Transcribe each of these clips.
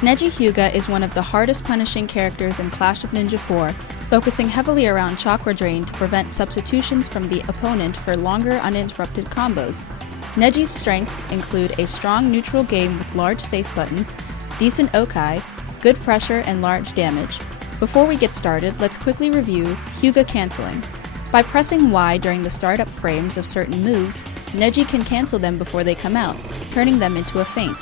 Neji Huga is one of the hardest punishing characters in Clash of Ninja 4, focusing heavily around chakra drain to prevent substitutions from the opponent for longer uninterrupted combos. Neji's strengths include a strong neutral game with large safe buttons, decent Okai, good pressure, and large damage. Before we get started, let's quickly review Huga canceling. By pressing Y during the startup frames of certain moves, Neji can cancel them before they come out, turning them into a feint.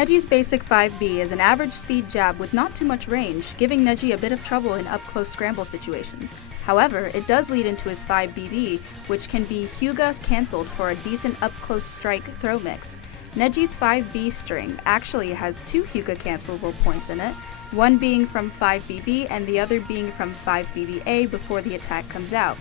Neji's basic 5B is an average speed jab with not too much range, giving Neji a bit of trouble in up-close scramble situations. However, it does lead into his 5BB, which can be Huga cancelled for a decent up-close strike throw mix. Neji's 5B string actually has two Huga cancelable points in it, one being from 5BB and the other being from 5BBA before the attack comes out.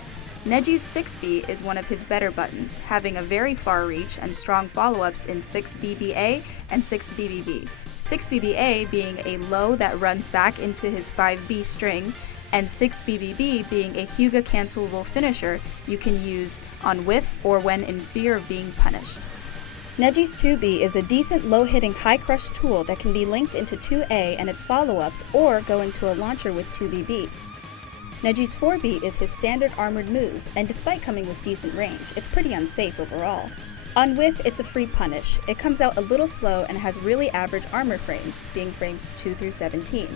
Neji's 6B is one of his better buttons, having a very far reach and strong follow-ups in 6BBA and 6BBB. 6BBA being a low that runs back into his 5B string, and 6BBB being a Huga cancelable finisher you can use on whiff or when in fear of being punished. Neji's 2B is a decent low-hitting high-crush tool that can be linked into 2A and its follow-ups or go into a launcher with 2BB. Neji's 4B is his standard armored move, and despite coming with decent range, it's pretty unsafe overall. On whiff, it's a free punish. It comes out a little slow and has really average armor frames, being frames 2 through 17.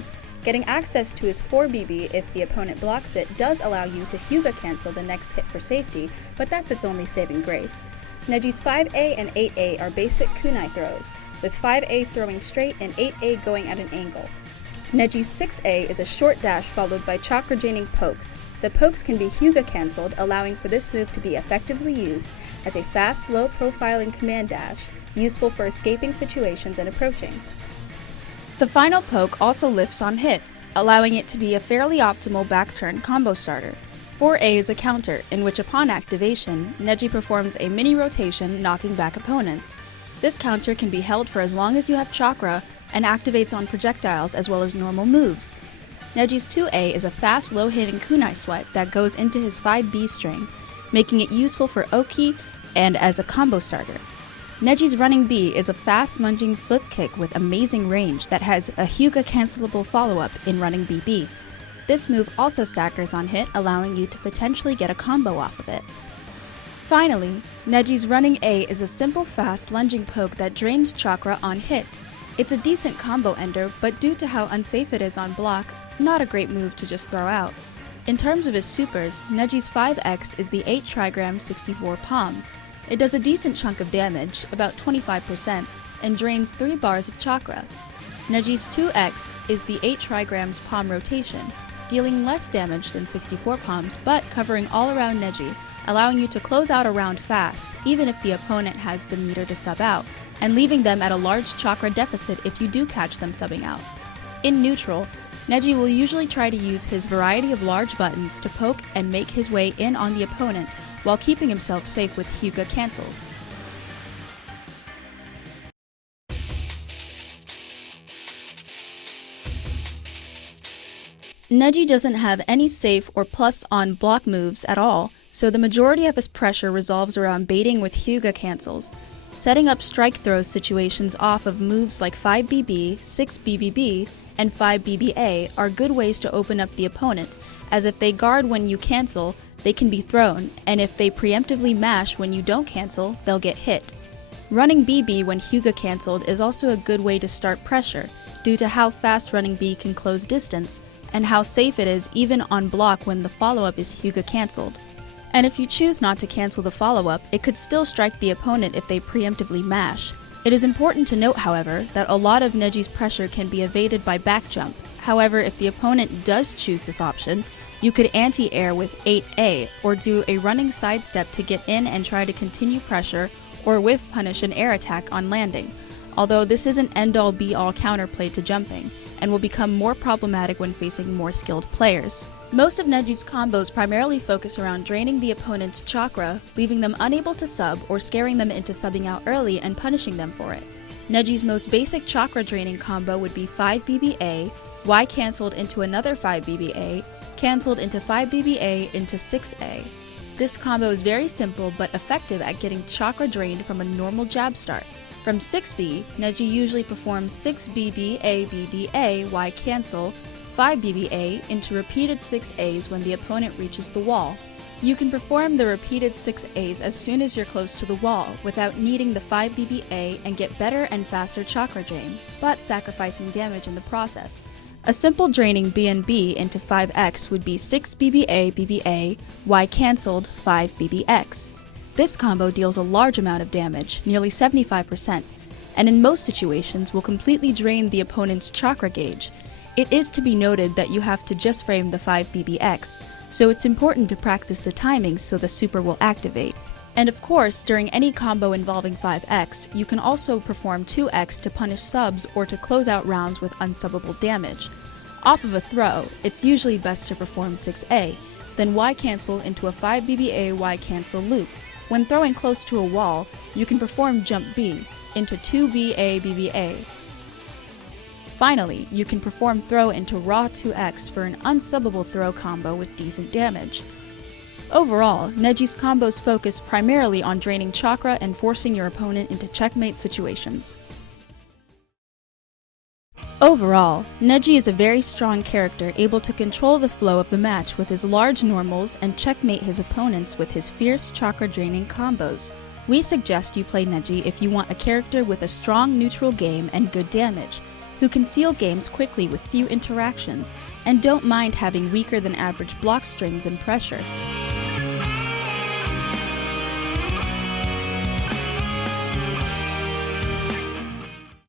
Getting access to his 4BB if the opponent blocks it does allow you to Huga cancel the next hit for safety, but that's its only saving grace. Neji's 5A and 8A are basic kunai throws, with 5A throwing straight and 8A going at an angle. Neji's 6A is a short dash followed by chakra draining pokes. The pokes can be Huga cancelled, allowing for this move to be effectively used as a fast, low profiling command dash, useful for escaping situations and approaching. The final poke also lifts on hit, allowing it to be a fairly optimal back turn combo starter. 4A is a counter, in which upon activation, Neji performs a mini rotation knocking back opponents. This counter can be held for as long as you have chakra, and activates on projectiles as well as normal moves. Neji's 2A is a fast, low-hitting kunai swipe that goes into his 5B string, making it useful for Oki and as a combo starter. Neji's running B is a fast, lunging flip kick with amazing range that has a Huga cancelable follow-up in running BB. This move also stackers on hit, allowing you to potentially get a combo off of it. Finally, Neji's running A is a simple, fast, lunging poke that drains chakra on hit. It's a decent combo ender, but due to how unsafe it is on block, not a great move to just throw out. In terms of his supers, Neji's 5X is the 8 trigram 64 palms. It does a decent chunk of damage, about 25%, and drains 3 bars of chakra. Neji's 2X is the 8 trigrams palm rotation, dealing less damage than 64 palms, but covering all around Neji, allowing you to close out a round fast, even if the opponent has the meter to sub out, and leaving them at a large chakra deficit if you do catch them subbing out. In neutral, Neji will usually try to use his variety of large buttons to poke and make his way in on the opponent while keeping himself safe with Huga cancels. Neji doesn't have any safe or plus on block moves at all, so the majority of his pressure revolves around baiting with Huga cancels. Setting up strike throws situations off of moves like 5BB, 6BBB, and 5BBA are good ways to open up the opponent, as if they guard when you cancel, they can be thrown, and if they preemptively mash when you don't cancel, they'll get hit. Running BB when Huga cancelled is also a good way to start pressure, due to how fast running B can close distance, and how safe it is even on block when the follow-up is Huga cancelled. And if you choose not to cancel the follow-up, it could still strike the opponent if they preemptively mash. It is important to note, however, that a lot of Neji's pressure can be evaded by back jump. However, if the opponent does choose this option, you could anti-air with 8A, or do a running sidestep to get in and try to continue pressure, or whiff punish an air attack on landing, although this isn't end-all be-all counterplay to jumping, and will become more problematic when facing more skilled players. Most of Neji's combos primarily focus around draining the opponent's chakra, leaving them unable to sub or scaring them into subbing out early and punishing them for it. Neji's most basic chakra draining combo would be 5BBA, Y cancelled into another 5BBA, cancelled into 5BBA into 6A. This combo is very simple but effective at getting chakra drained from a normal jab start. From 6B, Neji usually performs 6 BBA BBA Y cancel, 5 BBA into repeated 6As when the opponent reaches the wall. You can perform the repeated 6As as soon as you're close to the wall without needing the 5 BBA and get better and faster chakra drain, but sacrificing damage in the process. A simple draining BNB into 5X would be 6 BBA BBA Y cancelled 5 BBX. This combo deals a large amount of damage, nearly 75%, and in most situations will completely drain the opponent's chakra gauge. It is to be noted that you have to just frame the 5 BBX, so it's important to practice the timings so the super will activate. And of course, during any combo involving 5X, you can also perform 2X to punish subs or to close out rounds with unsubbable damage. Off of a throw, it's usually best to perform 6A, then Y cancel into a 5 BBA Y cancel loop. When throwing close to a wall, you can perform jump B into 2BA BBA. Finally, you can perform throw into raw 2X for an unsubbable throw combo with decent damage. Overall, Neji's combos focus primarily on draining chakra and forcing your opponent into checkmate situations. Overall, Neji is a very strong character able to control the flow of the match with his large normals and checkmate his opponents with his fierce chakra draining combos. We suggest you play Neji if you want a character with a strong neutral game and good damage, who can seal games quickly with few interactions, and don't mind having weaker than average block strings and pressure.